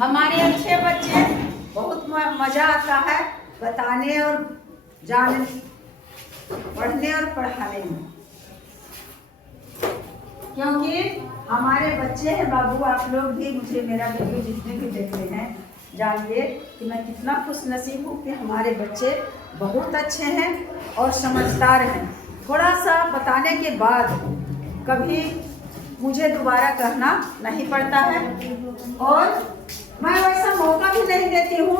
हमारे अच्छे बच्चे, बहुत मज़ा आता है बताने और जानने, पढ़ने और पढ़ाने में, क्योंकि हमारे बच्चे हैं बाबू। आप लोग भी मुझे मेरा वीडियो जितने भी देख रहे हैं जानिए कि मैं कितना खुश नसीब हूँ कि हमारे बच्चे बहुत अच्छे हैं और समझदार हैं। थोड़ा सा बताने के बाद कभी मुझे दोबारा कहना नहीं पड़ता है और मैं वैसा मौका भी नहीं देती हूँ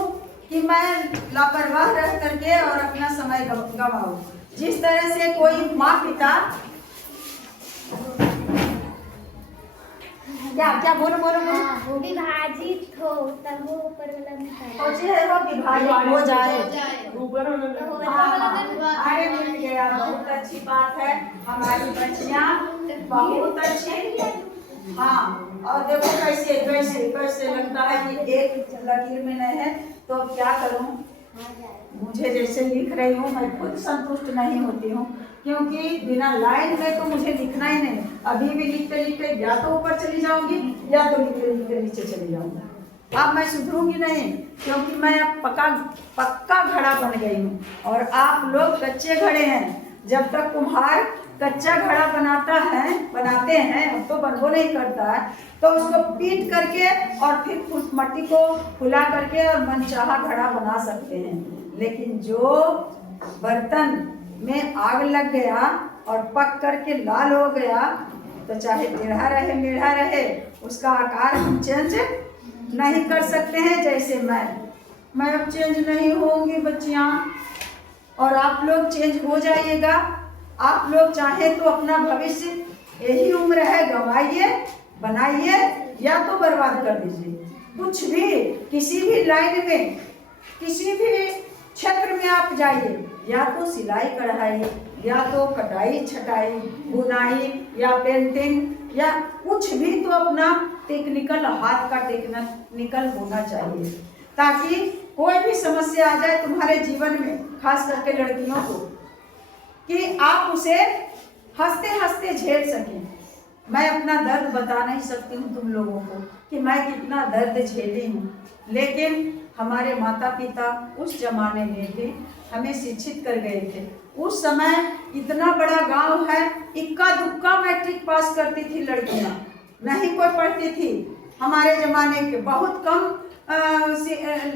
कि मैं लापरवाह रह करके और अपना समय गंवाऊँ। जिस तरह से कोई माँ पिता क्या बोलो विभाजित हो तब वो ऊपर वाला में सोचे है वो विभाजित हो जाए। अरे मिल गया, बहुत अच्छी बात है। हमारी बच्चियाँ बहुत अच्छी। हाँ, और देखो कैसे कैसे कैसे लगता है कि एक लकीर में नहीं है, तो क्या करूँ। मुझे जैसे लिख रही हूँ मैं खुद संतुष्ट नहीं होती हूँ, क्योंकि बिना लाइन में तो मुझे लिखना ही नहीं। अभी भी लिखते लिखते या तो ऊपर चली जाऊंगी या तो लिखते लिखते नीचे चली जाऊंगी। अब मैं सुधरूंगी नहीं, क्योंकि मैं अब पक्का घड़ा बन गई हूँ और आप लोग कच्चे घड़े हैं। जब तक कुम्हार कच्चा घड़ा बनाते हैं, अब तो बनबो नहीं करता है, तो उसको पीट करके और फिर उस मट्टी को फुला करके और मनचाहा घड़ा बना सकते हैं। लेकिन जो बर्तन में आग लग गया और पक करके लाल हो गया, तो चाहे टेढ़ा रहे मेढ़ा रहे, उसका आकार हम चेंज नहीं कर सकते हैं। जैसे मैं अब चेंज नहीं होंगी बच्चियाँ, और आप लोग चेंज हो जाइएगा। आप लोग चाहे तो अपना भविष्य यही उम्र है गंवाइए, बनाइए या तो बर्बाद कर दीजिए। कुछ भी किसी भी लाइन में किसी भी क्षेत्र में आप जाइए, या तो सिलाई कढ़ाई या तो कटाई छटाई बुनाई या पेंटिंग या कुछ भी, तो अपना टेक्निकल हाथ का टेक्निकल होना चाहिए, ताकि कोई भी समस्या आ जाए तुम्हारे जीवन में, खास करके लड़कियों को, कि आप उसे हंसते हंसते झेल सकें। मैं अपना दर्द बता नहीं सकती हूँ तुम लोगों को कि मैं कितना दर्द झेली हूँ, लेकिन हमारे माता पिता उस जमाने में भी हमें शिक्षित कर गए थे। उस समय इतना बड़ा गांव है, इक्का दुक्का मैट्रिक पास करती थी लड़कियां, नहीं कोई पढ़ती थी। हमारे जमाने के बहुत कम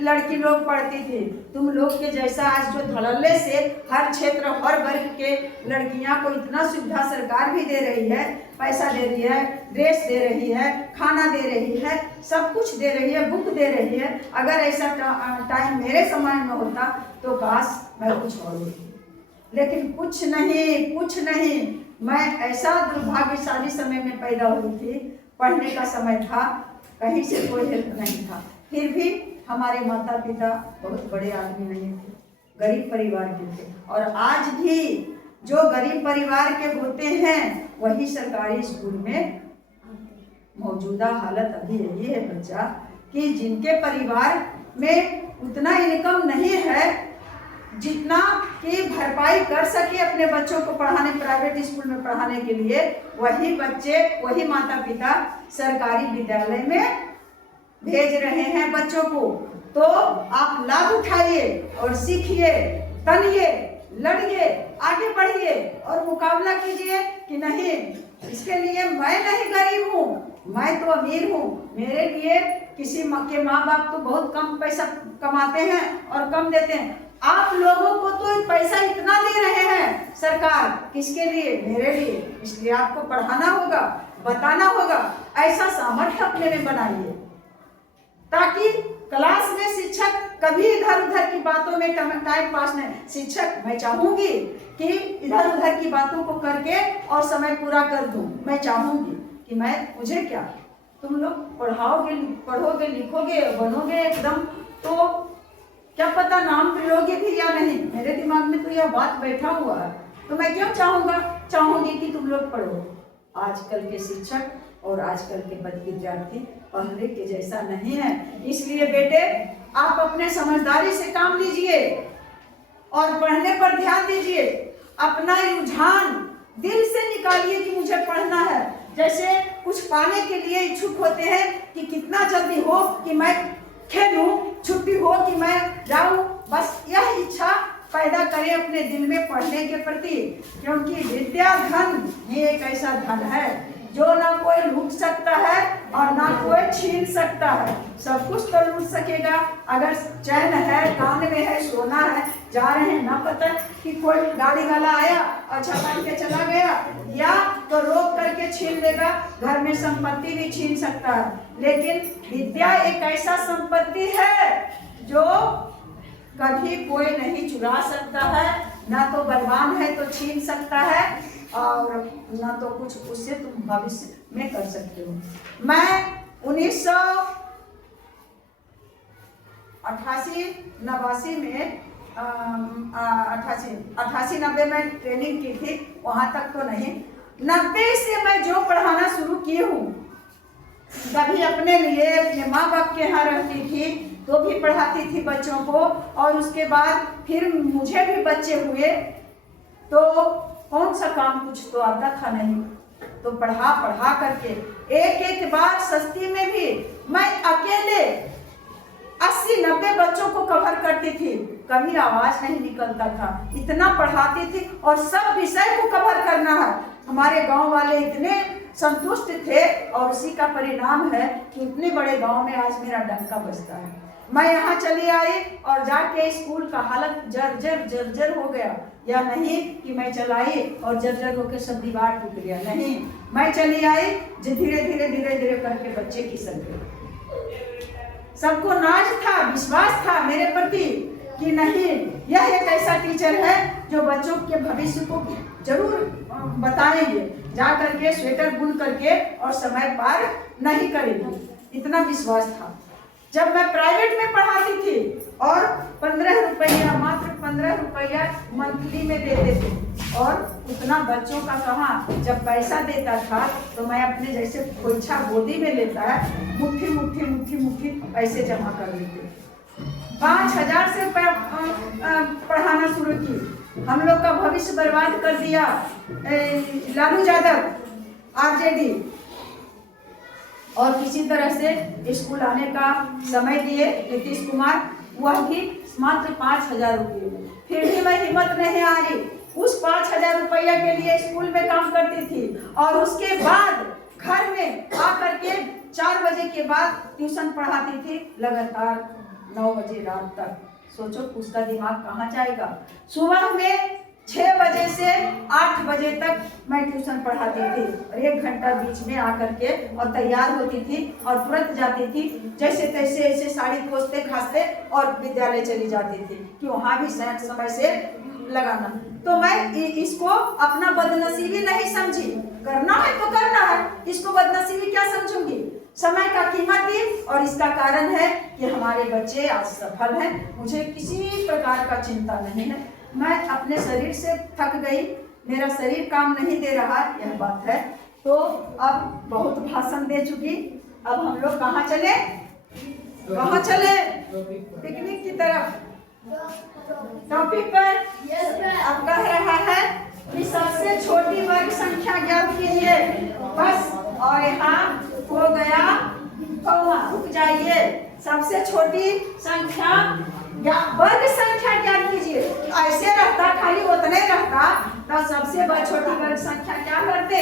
लड़की लोग पढ़ती थी। तुम लोग के जैसा आज जो धड़ल्ले से हर क्षेत्र हर वर्ग के लड़कियां को इतना सुविधा सरकार भी दे रही है, पैसा दे रही है, ड्रेस दे रही है, खाना दे रही है, सब कुछ दे रही है, बुक दे रही है। अगर ऐसा टाइम मेरे समय में होता तो काश मैं कुछ और होती, लेकिन कुछ नहीं। मैं ऐसा दुर्भाग्यशाली समय में पैदा हुई थी, पढ़ने का समय था, कहीं से कोई हेल्प नहीं था। फिर भी हमारे माता पिता बहुत बड़े आदमी नहीं थे, गरीब परिवार के थे। और आज भी जो गरीब परिवार के होते हैं वही सरकारी स्कूल में मौजूदा हालत अभी यही है बच्चा, कि जिनके परिवार में उतना इनकम नहीं है जितना कि भरपाई कर सके अपने बच्चों को पढ़ाने, प्राइवेट स्कूल में पढ़ाने के लिए, वही बच्चे वही माता पिता सरकारी विद्यालय में भेज रहे हैं बच्चों को। तो आप लाभ उठाइए और सीखिए, तनिए, लड़िए, आगे बढ़िए और मुकाबला कीजिए कि नहीं, इसके लिए मैं नहीं गरीब हूँ, मैं तो अमीर हूँ। मेरे लिए किसी के माँ बाप तो बहुत कम पैसा कमाते हैं और कम देते हैं, आप लोगों को तो पैसा इतना दे रहे हैं सरकार, किसके लिए? मेरे लिए। इसलिए आपको पढ़ाना होगा, बताना होगा। ऐसा सामर्थ्य अपने में बनाइए ताकि क्लास में शिक्षक कभी इधर उधर की बातों में टाइम पास नहीं। शिक्षक मैं चाहूंगी कि इधर उधर की बातों को करके और समय पूरा कर दूं। मैं चाहूंगी कि मुझे क्या, तुम लोग पढ़ोगे लिखोगे बनोगे एकदम, तो क्या पता नाम लोगे भी या नहीं। मेरे दिमाग में तो यह बात बैठा हुआ है, तो मैं क्यों चाहूंगी कि तुम लोग पढ़ो। आजकल के शिक्षक और आजकल के विद्यार्थी पहले के जैसा नहीं है। इसलिए बेटे आप अपने समझदारी से काम लीजिए और पढ़ने पर ध्यान दीजिए। अपना रुझान दिल से निकालिए कि मुझे पढ़ना है। जैसे कुछ पाने के लिए इच्छुक होते हैं कि कितना जल्दी हो कि मैं खेलूं, छुट्टी हो कि मैं जाऊं, बस यह इच्छा पैदा करें अपने दिल में पढ़ने के प्रति, क्योंकि विद्या धन ये एक ऐसा धन है जो ना कोई लूट सकता है और ना कोई छीन सकता है। सब कुछ तो लूट सकेगा, अगर चैन है, कान में है, सोना है, जा रहे हैं ना पता कि कोई गाड़ी वाला आया और झपट के चला गया, या तो रोक करके छीन लेगा, घर में संपत्ति भी छीन सकता है। लेकिन विद्या एक ऐसा संपत्ति है जो कभी कोई नहीं चुरा सकता है, ना तो बलवान है तो छीन सकता है और ना तो कुछ उससे तुम भविष्य में कर सकते हो। मैं 1988-89 में 88-90 में ट्रेनिंग की थी, वहां तक तो नहीं। 90 से मैं जो पढ़ाना शुरू की हूँ, कभी अपने लिए अपने माँ बाप के यहाँ रहती थी तो भी पढ़ाती थी बच्चों को, और उसके बाद फिर मुझे भी बच्चे हुए तो कौन सा काम कुछ तो आता था नहीं, तो पढ़ा करके एक बार सस्ती में भी मैं अकेले 80-90 बच्चों को कवर करती थी, कभी आवाज नहीं निकलता था, इतना पढ़ाती थी और सब विषय को कवर करना है। हमारे गांव वाले इतने संतुष्ट थे और उसी का परिणाम है कि इतने बड़े गांव में आज मेरा डंका बजता है। मैं यहाँ चली आई और जाके स्कूल का हालत जर्जर हो गया, या नहीं कि मैं चलाई और जर्जर होकर सब दीवार टूट गया, नहीं, मैं चली आई जो धीरे धीरे करके बच्चे खिसक गए। सबको नाज था, विश्वास था मेरे प्रति कि नहीं, यह एक ऐसा टीचर है जो बच्चों के भविष्य को जरूर बताएंगे, जा करके स्वेटर बुन करके और समय पार नहीं करेंगे, इतना विश्वास था। जब मैं प्राइवेट में पढ़ाती थी और 15 रुपया, मात्र 15 रुपया मंथली में देते थे, और उतना बच्चों का कहाँ, जब पैसा देता था तो मैं अपने जैसे खोइछा गोदी में लेता है, मुट्ठी पैसे जमा कर लेते। 5000 से पढ़ाना शुरू की, हम लोग का भविष्य बर्बाद कर दिया लालू यादव आरजेडी, और किसी तरह से स्कूल आने का समय दिए नीतीश कुमार, वह भी मात्र 5000 रुपये में। फिर भी मैं हिम्मत नहीं आ रही, उस 5000 रुपया के लिए स्कूल में काम करती थी, और उसके बाद घर में आकर के 4 बजे के बाद ट्यूशन पढ़ाती थी लगातार 9 बजे रात तक। सोचो उसका दिमाग कहाँ जाएगा। सुबह में 6 बजे से 8 बजे तक मैं ट्यूशन पढ़ाती थी, और 1 घंटा बीच में आकर के और तैयार होती थी और तुरंत जाती थी, जैसे तैसे ऐसे साड़ी पोंछते खासते और विद्यालय चली जाती थी कि वहाँ भी समय से लगाना। तो मैं इसको अपना बदनसीबी नहीं समझी, करना है तो करना है, इसको बदनसीबी क्या समझूंगी। समय का कीमत दी, और इसका कारण है कि हमारे बच्चे आज सफल हैं, मुझे किसी प्रकार का चिंता नहीं है। मैं अपने शरीर से थक गई, मेरा शरीर काम नहीं दे रहा, यह बात है। तो अब बहुत भाषण दे चुकी, अब हम लोग कहाँ चले, पिकनिक की तरफ। टॉपिक पर अब कह रहा है कि सबसे छोटी वर्ग संख्या ज्ञात कीजिए, बस, और यहाँ हो गया रुक जाइए। सबसे छोटी संख्या या वर्ग संख्या ज्ञात कीजिए। ऐसे रहता, खाली उतने रहता तो सबसे छोटी वर्ग संख्या क्या करते।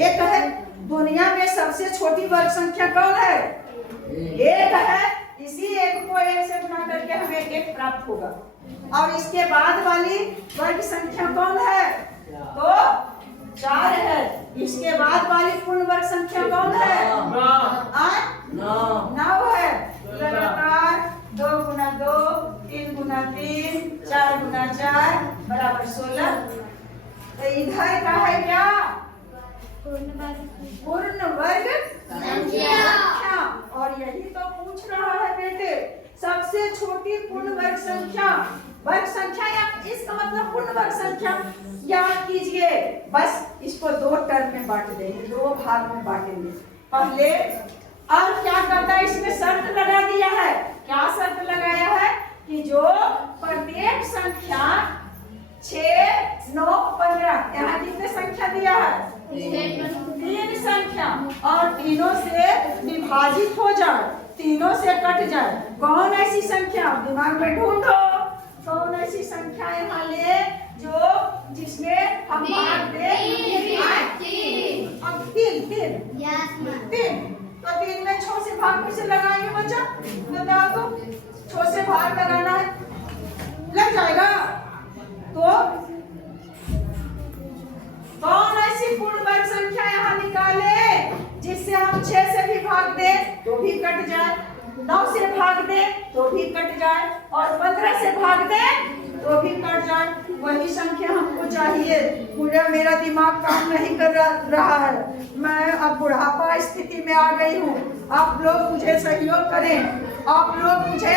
एक है, दुनिया में सबसे छोटी वर्ग संख्या कौन है, एक है, इसी एक को एक से गुणा करके हमें एक प्राप्त होगा। और इसके बाद वाली वर्ग संख्या कौन है, तो 4 है। इसके बाद वाली पूर्ण वर्ग संख्या कौन है, 9 है। लगातार 2 गुना 2, 3 गुना 3, 4 गुना 4 बराबर 16। तो इधर का है क्या, पूर्ण वर्ग संख्या। और यही तो पूछ रहा है बेटे, सबसे छोटी पूर्ण वर्ग संख्या, या इसका मतलब पूर्ण वर्ग संख्या याद कीजिए। बस इसको 2 टर्म में बांट देंगे, 2 भाग में बांटेंगे। पहले और क्या करता है, इसमें शर्त लगा दिया है। क्या शर्त लगाया है कि जो प्रत्येक संख्या 6, 9, 15, यहाँ कितने संख्या दिया है, तीन संख्या और तीनों से विभाजित हो जाए, तीनों से कट जाए। कौन ऐसी संख्या, दिमाग में ढूंढो, कौन ऐसी संख्या यहाँ ले जो जिसमें हम भाग दे। अब तीन तो तीन में 6 से भाग कैसे लगाएंगे बच्चा, बताओ तो। 6 से भाग लगाना है, लग जाएगा। तो कौन ऐसी पूर्ण वर्ग संख्या यहाँ निकाले जिससे हम 6 से भी भाग दे तो भी कट जाए, 9 से भाग दे तो भी कट जाए और 15 से भाग दे तो भी कट जाए। वही संख्या हमको चाहिए। पूरा मेरा दिमाग काम नहीं कर रहा है, मैं अब बुढ़ापा स्थिति में आ गई हूँ। आप लोग मुझे सहयोग करें, आप लोग मुझे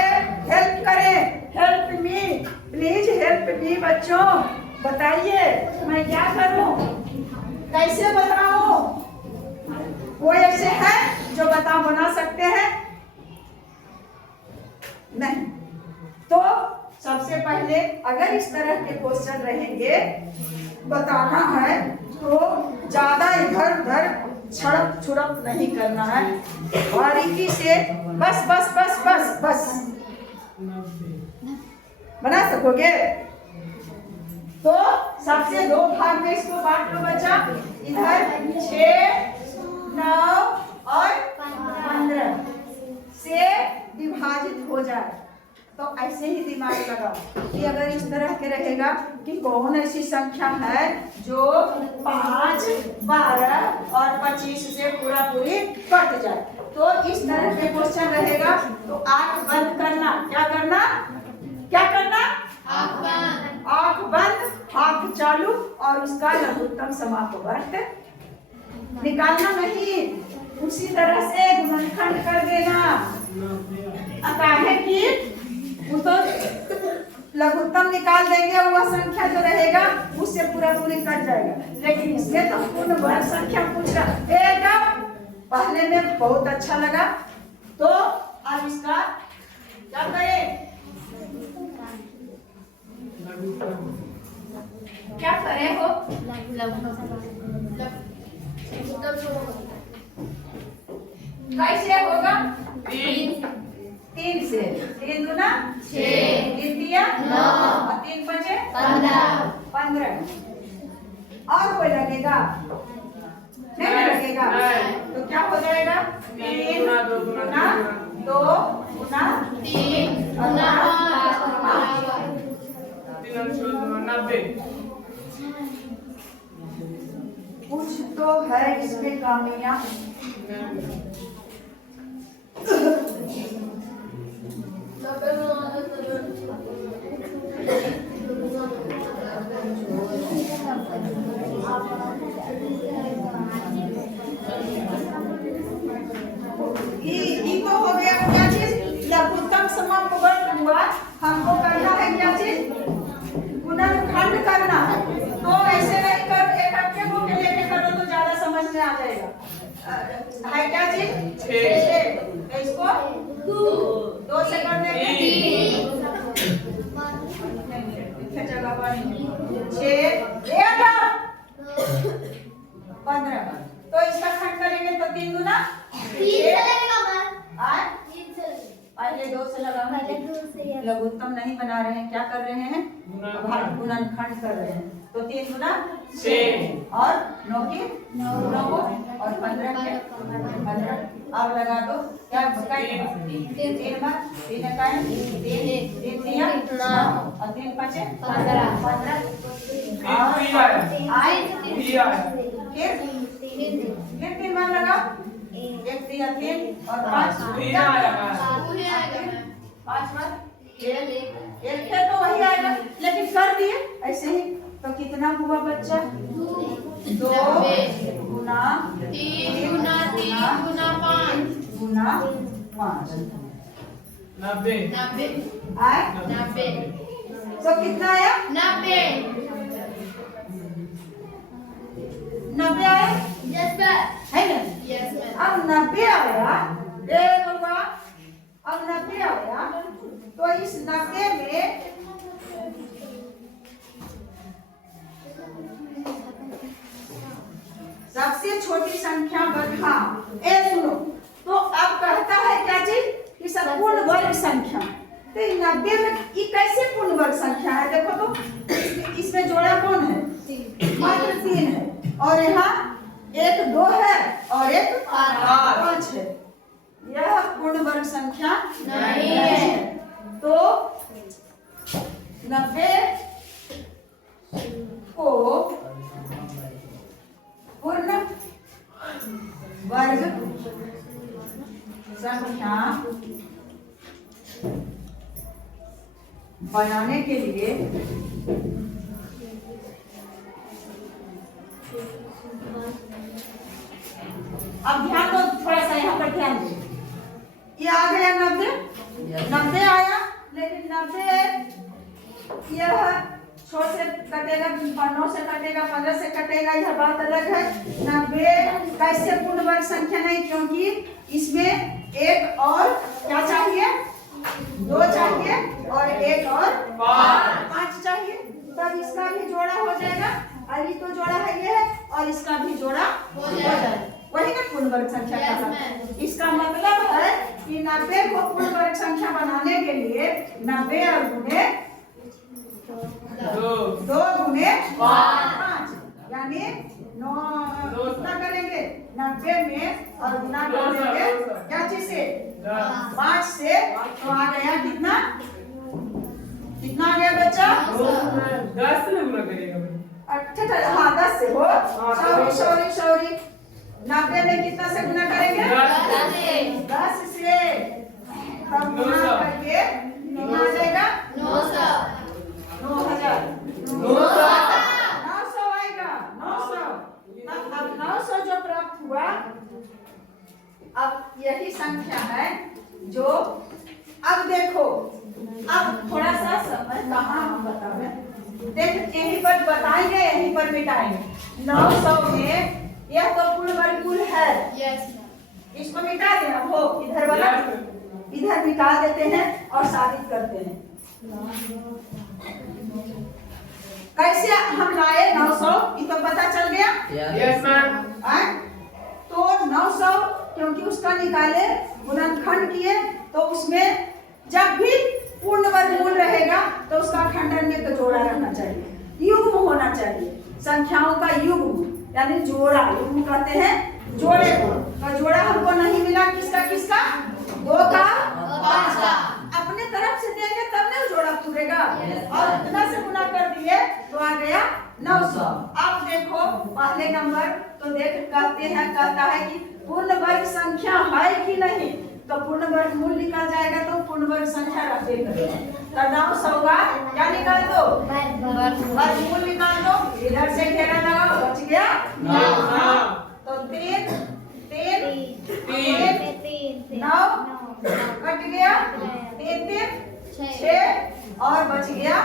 हेल्प करें। Help me please, help me बच्चों। बताइए मैं क्या करूं, कैसे बताऊं? कोई ऐसे है जो बना सकते हैं? नहीं। तो सबसे पहले अगर इस तरह के क्वेश्चन रहेंगे, बताना है तो ज्यादा इधर उधर छड़प छुड़प नहीं करना है, बारीकी से बस बस बस बस बस बना सकोगे। तो सबसे 2 भाग में इसको बांट लो बच्चा। इधर 6, 9 और 15 से विभाजित हो जाए। तो ऐसे ही दिमाग लगाओ कि अगर इस तरह के रहेगा कि कौन ऐसी संख्या है जो 5, 12 और 25 से पूरा पूरी कट जाए। तो इस तरह के क्वेश्चन रहेगा तो आंख बंद करना। क्या करना, क्या करना? आंख बंद, आंख चालू और उसका लघुत्तम समाप्त वर्ग निकालना नहीं, उसी तरह से गुणनखंड कर देना। काहे कि वो तो लघुत्तम निकाल देंगे, वह संख्या जो रहेगा उससे पूरा पूरी कट जाएगा। लेकिन इसमें तो पूर्ण वर्ग संख्या पूछ रहा है। पहले में बहुत अच्छा लगा, तो अब इसका क्या करें, क्या करें हो? कैसे होगा? 3 से 3 दूना 6, 3 दिया 9 और 3 बचे 15। और कोई लगेगा? नहीं लगेगा। तो क्या हो जाएगा? 3 गुना 2 गुना 3 गुना 90। कुछ तो है इसमें खामियां। इनको हो गया क्या चीज? लघुत्तम समाप्त वर्ग हुआ। हमको करना है क्या चीज? गुणनखंड करना है। तो ऐसे नहीं कर, एक अक्के को के लेके करो तो ज्यादा समझ में आ जाएगा। है क्या चीज? 6। इसको 2 से कर देंगे 3 जगह पर 6 15। तो इसका खंड करेंगे तो 3 गुना पहले 2 से लगाना। लघुत्तम नहीं बना रहे हैं, क्या कर रहे हैं? गुणनखंड कर रहे हैं। तो 3 गुना 6 और 9 की 9 और 15 के 15। अब लगा दो, क्या बचा? 3 बार 3 इकाई 3 दिया 9 और 3 बचे 15। फिर 3 बार लगाओ, 1 दिया 3 और 5 बार 1 है तो वही आएगा, लेकिन कर दिए ऐसे ही। तो कितना हुआ बच्चा? 2 गुना 3 गुना 5 90 आए। तो कितना आया? 90 आया है ना? अब 90 आया, अब 90 आया। तो इस 90 में सबसे छोटी संख्या हाँ ए सुनो, तो अब कहता है क्या चीज कि सब पूर्ण वर्ग संख्या। तो 90 में ये कैसे पूर्ण वर्ग संख्या है? देखो तो इसमें जोड़ा कौन है? मात्र 3 है, और यहाँ 1 2 है और 1 5 है। यह पूर्ण वर्ग संख्या नहीं है। तो 90 को पूर्ण वर्ग संख्या बनाने के लिए अब ध्यान दो, थोड़ा सा यहाँ पर ध्यान दो। ये आ गया 90 आया, लेकिन 90 यह 100 से कटेगा, 9 से कटेगा, 15 से कटेगा, यह बात अलग है। 90 कैसे पूर्ण वर्ग संख्या नहीं? क्योंकि इसमें एक और क्या चाहिए? 2 चाहिए और 1 और 5 चाहिए, तब इसका भी जोड़ा हो जाएगा। अभी तो जोड़ा है ये है, और इसका भी जोड़ा हो जाएगा, वही ना पूर्ण वर्ग संख्या का। इसका मतलब है कि 90 को पूर्ण वर्ग संख्या बनाने के लिए 90 और गुणे 2 गुणे 5 यानी 9 कितना करेंगे? 90 में और गुना करेंगे क्या चीज से? 5 से। तो आ गया कितना? कितना आ गया बच्चा? 10 से गुना करेगा। अच्छा हाँ 10 से हो। सॉरी 90 में कितना से गुना करेंगे? 10 से। तब गुना करके कितना आ जाएगा? 9000 900 आएगा। 900 अब 900 जो प्राप्त हुआ, अब यही संख्या है जो अब देखो, अब थोड़ा सा समय कहाँ हम बतावे, देख यहीं पर बताएंगे, यहीं पर मिटाएंगे। 900 में यह तो पूर्ण वर्गमूल है, इसको मिटा देना हो, इधर वाला इधर मिटा देते हैं और साबित करते हैं। कैसे हम लाए 900? ये तो पता चल गया। Yes ma'am. तो 900 क्योंकि उसका निकाले, गुणनखंड किए, तो उसमें जब भी पूर्ण वर्गमूल रहेगा तो उसका खंडन में तो जोड़ा रहना चाहिए, युग्म होना चाहिए, संख्याओं का युग्म यानी जोड़ा। युग्म कहते हैं जोड़े को। तो जोड़ा हमको नहीं मिला, किसका किसका? 2 का 5 का। अपने तरफ से देंगे तब नहीं जोड़ा पूरेगा, और इतना से गुना कर दिए तो आ गया 900। अब देखो पहले नंबर तो देख कहता है कि पूर्ण वर्ग संख्या है कि नहीं, तो पूर्ण वर्ग मूल निकल जाएगा, तो पूर्ण वर्ग संख्या रखते करेगा। तो 900 का क्या निकाल दो? वर्ग मूल निकाल दो। इधर से घेरा लगाओ, बच गया 9। तो 3 9 कट गया, 3 6 और बच गया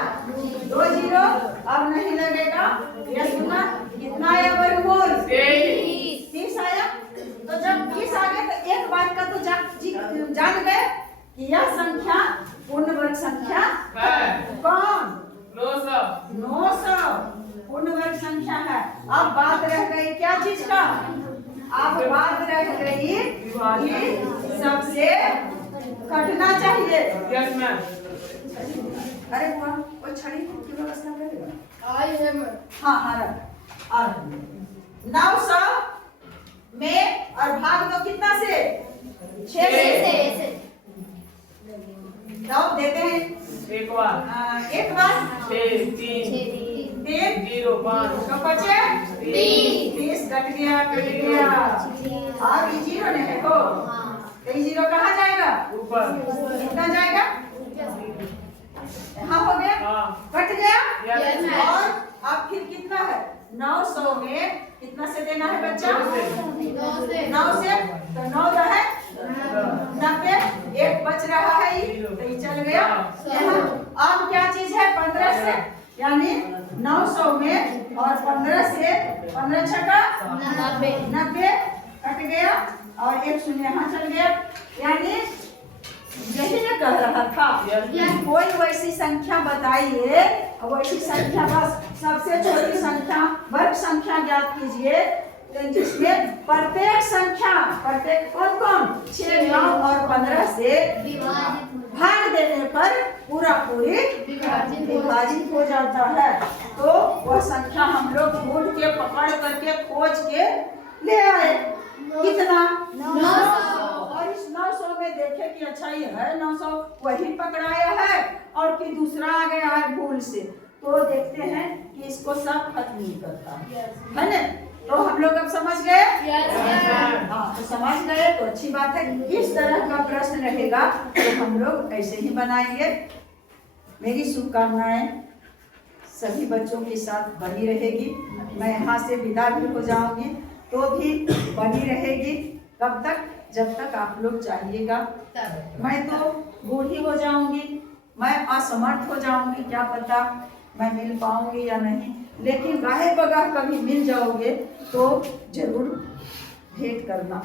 2 0। अब नहीं लगेगा, यह सुना कितना आया वर्गमूल? 30 आया। तो जब 30 आ गए तो एक बात का तो जान गए कि यह संख्या पूर्ण वर्ग संख्या है। कौन? 900 पूर्ण वर्ग संख्या है। अब बात रह गई क्या चीज का? अब बात रह गई कि सबसे कटना चाहिए। Yes ma'am. अरे वो छड़ी की व्यवस्था करेगा। आई है मैम। हाँ रख। 900 में और भाग दो कितना से? 6 से। जवाब देते हैं एक बार 6 3 0 5 तो बचे 30 कट गया और ये 0 नहीं है हो, तो ये 0 कहाँ जाएगा? ऊपर। कितना जाएगा? यहाँ हो गया, कट गया। और अब फिर कितना है? 900 में कितना से देना है बच्चा? 9 से। तो 9 है 90, एक बच रहा है, तो ये चल गया यहाँ। अब क्या चीज है? 15 से, यानी 900 में और 15 से 15 छक्का 90 कट गया और एक शून्य यहाँ चल गया। यानी यही ना कह रहा था, कोई वैसी संख्या बताइए, वैसी संख्या बस सबसे छोटी संख्या वर्ग संख्या ज्ञात कीजिए, तो जिसमें प्रत्येक संख्या प्रत्येक कौन कौन 6, 9 और 15 से भाग देने पर पूरा पूरी विभाजित हो जाता है। तो वह संख्या हम लोग ढूंढ के पकड़ करके खोज के ले आए। कितना 900। और इस 900 में देखे कि अच्छा ये है 900 वही पकड़ाया है और कि दूसरा आ गया है भूल से, तो देखते हैं कि इसको सब खत्म नहीं करता है ना। तो हम लोग अब समझ गए। हाँ, तो समझ गए तो अच्छी बात है। इस तरह का प्रश्न रहेगा तो हम लोग ऐसे ही बनाएंगे। मेरी शुभकामनाएं सभी बच्चों के साथ बनी रहेगी। मैं यहाँ से विदा भी हो जाऊंगी तो भी बनी रहेगी। कब तक? जब तक आप लोग चाहिएगा। मैं तो बूढ़ी हो जाऊंगी, मैं असमर्थ हो जाऊंगी, क्या पता मैं मिल पाऊंगी या नहीं, लेकिन गाहे बगैर कभी मिल जाओगे तो जरूर भेंट करना।